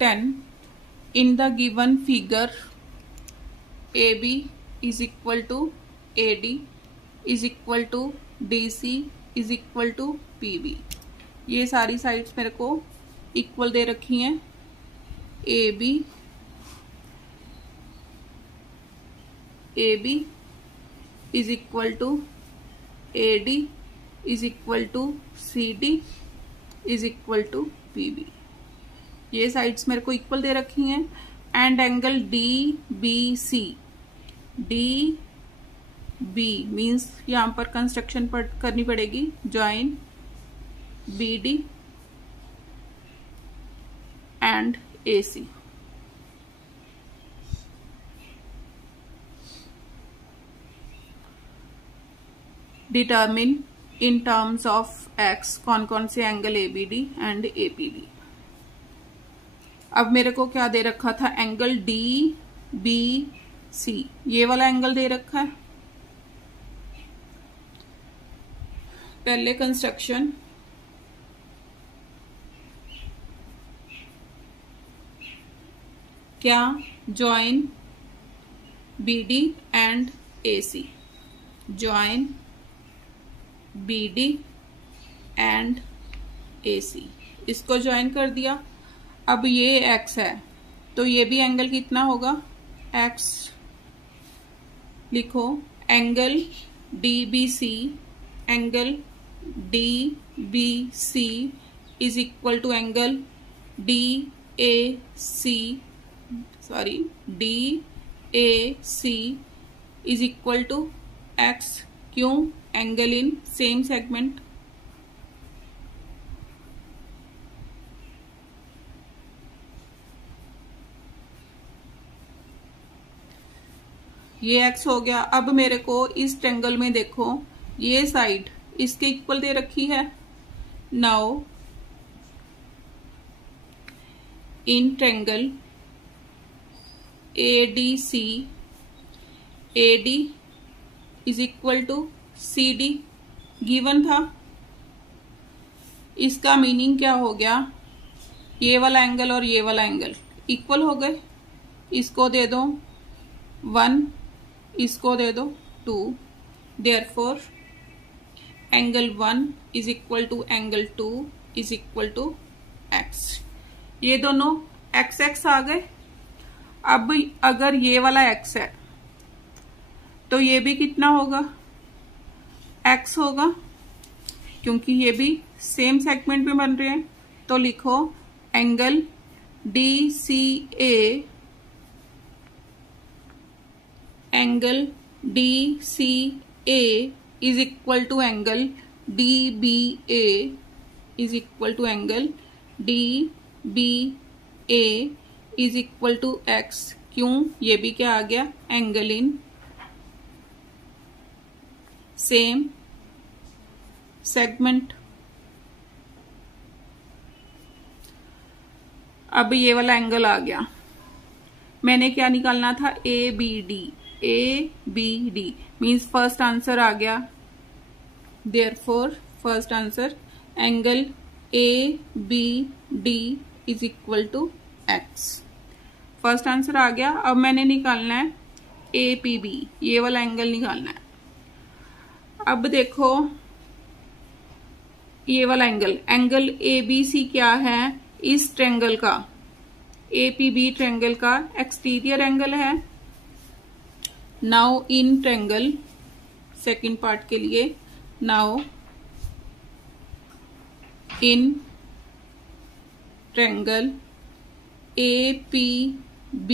10. In the given figure, AB is equal to AD is equal to DC is equal to PB. ये सारी sides मेरे को equal दे रखी हैं. AB is equal to AD is equal to CD is equal to PB. ये sides मेरे को इक्वल दे रखी हैं. And angle DBC, DB means यहाँ पर कंस्ट्रक्शन करनी पड़ेगी. Join BD and AC. Determine in terms of x कौन कौन से एंगल ABD एंड APD. अब मेरे को क्या दे रखा था, एंगल DBC, ये वाला एंगल दे रखा है. पहले कंस्ट्रक्शन, क्या join BD and AC, join BD and AC, इसको ज्वाइन कर दिया. अब ये x है तो ये भी एंगल कितना होगा, x लिखो. Angle DBC is equal to angle DAC is equal to x. क्यों, एंगल इन सेम सेगमेंट. ये x हो गया. अब मेरे को इस ट्रायंगल में देखो, ये साइड इसके इक्वल दे रखी है. Now in triangle ADC, AD is equal to CD given था. इसका मीनिंग क्या हो गया, ये वाला एंगल और ये वाला एंगल इक्वल हो गए. इसको दे दो 1, इसको दे दो 2. Therefore angle 1 is equal to angle 2 is equal to x. ये दोनों x आ गए. अब अगर ये वाला x है तो ये भी कितना होगा, x होगा, क्योंकि ये भी सेम सेगमेंट में बन रहे हैं. तो लिखो angle DCA is equal to angle DBA is equal to angle DBA is equal to x. क्यों, ये भी क्या आ गया, एंगल इन सेम सेगमेंट. अब ये वाला एंगल आ गया. मैंने क्या निकालना था, ABD मीन्स फर्स्ट आंसर आ गया. Therefore first answer angle ABD is equal to x. First answer आ गया. अब मैंने निकालना है APB, ये वाला एंगल निकालना है. अब देखो ये वाला एंगल ABC क्या है, इस ट्रायंगल का, APB ट्रायंगल का एक्सटीरियर एंगल है. Now in triangle, second part के लिए, now in triangle APB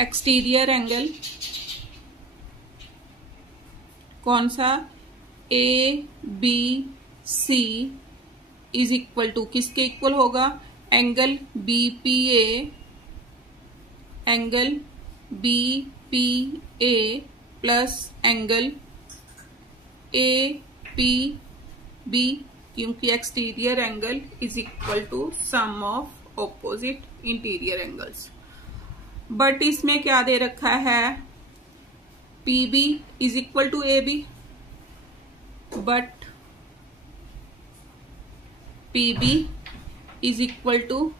exterior angle कौन सा, ABC इज इक्वल टू किसके इक्वल होगा, angle BPA plus angle APB, क्योंकि exterior angle is equal to sum of opposite interior angles. But इसमें क्या दे रखा है, PB is equal to AB, but PB is equal to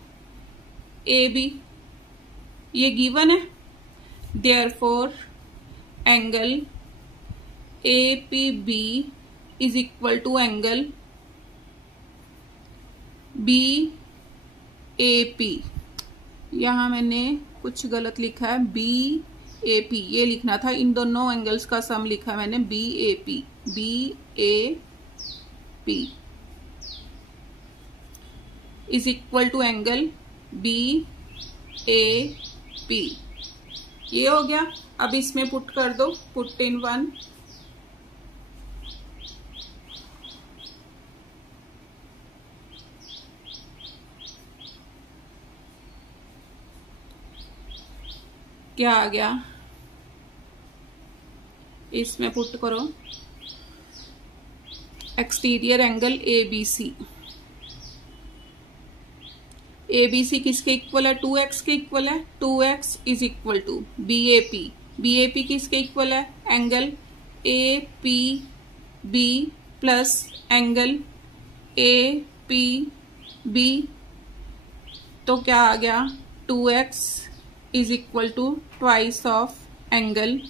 A B, ये given है। Therefore angle A P B is equal to angle B A P. यहां मैंने कुछ गलत लिखा है, बी ए पी ये लिखना था, इन दोनों एंगल्स का सम लिखा है मैंने B A P, B A P is equal to angle B A P. ये हो गया। अब इसमें पुट कर दो, पुट इन 1, क्या आ गया, इसमें पुट करो exterior angle A B C. A B C किसके इक्वल है, 2x के इक्वल है। 2x is equal to B A P, B A P किसके इक्वल है, angle A P B plus angle A P B. तो क्या आ गया, 2x is equal to twice of angle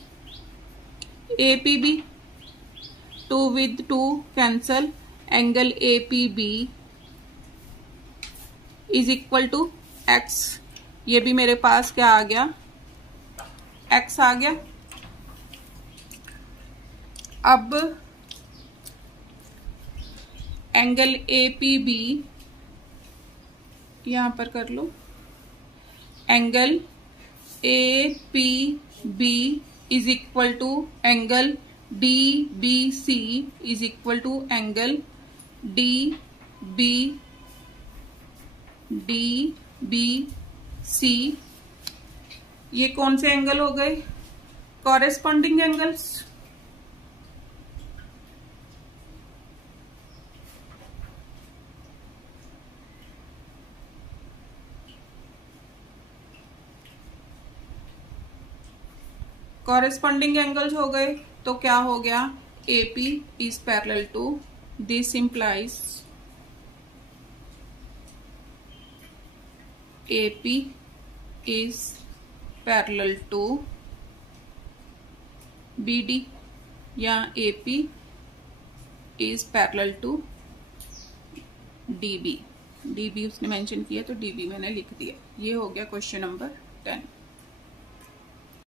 A P B, 2 with 2 cancel, angle A P B is equal to x। ये भी मेरे पास क्या आ गया, x आ गया। अब एंगल ए पी बी यहां पर कर लो, angle A P B is equal to angle D B C is equal to angle D B C. ये कौन से एंगल हो गए, कॉरेस्पॉन्डिंग एंगल्स। कॉरेस्पॉन्डिंग एंगल्स हो गए, तो क्या हो गया, AP is parallel to, this implies AP is parallel to BD, या AP is parallel to DB। DB उसने मेंशन किया तो DB मैंने लिख दिया। ये हो गया क्वेश्चन नंबर 10।